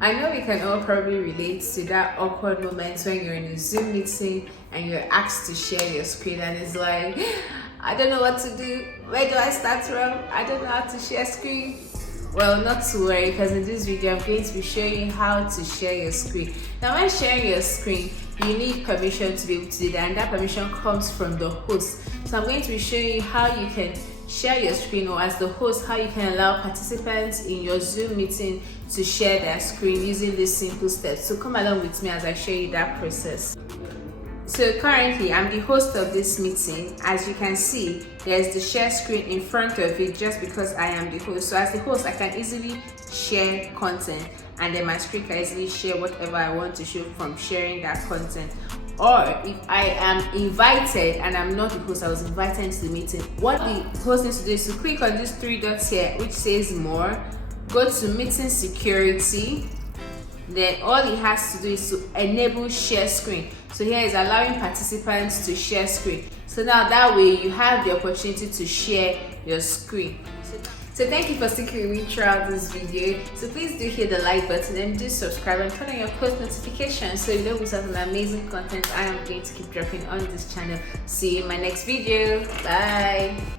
I know we can all probably relate to that awkward moment when you're in a Zoom meeting and you're asked to share your screen and it's like, I don't know what to do. Where do I start from? I don't know how to share screen. Well, not to worry, because in this video I'm going to be showing you how to share your screen. Now, when sharing your screen, you need permission to be able to do that, and that permission comes from the host. So I'm going to be showing you how you can share your screen, or as the host, how you can allow participants in your Zoom meeting to share their screen using these simple steps. So come along with me as I show you that process. So currently I'm the host of this meeting. As you can see, there's the share screen in front of it just because I am the host. So as the host, I can easily share content, and then my screen can easily share whatever I want to show from sharing that content. Or if I am invited and I'm not the host, I was invited into the meeting, what the host needs to do is to click on these three dots here which says more, go to meeting security, then all he has to do is to enable share screen. So here is allowing participants to share screen. So now that way you have the opportunity to share your screen. So thank you for sticking with me throughout this video. So please do hit the like button and do subscribe and turn on your post notifications so you don't miss out on the amazing content I am going to keep dropping on this channel. See you in my next video. Bye.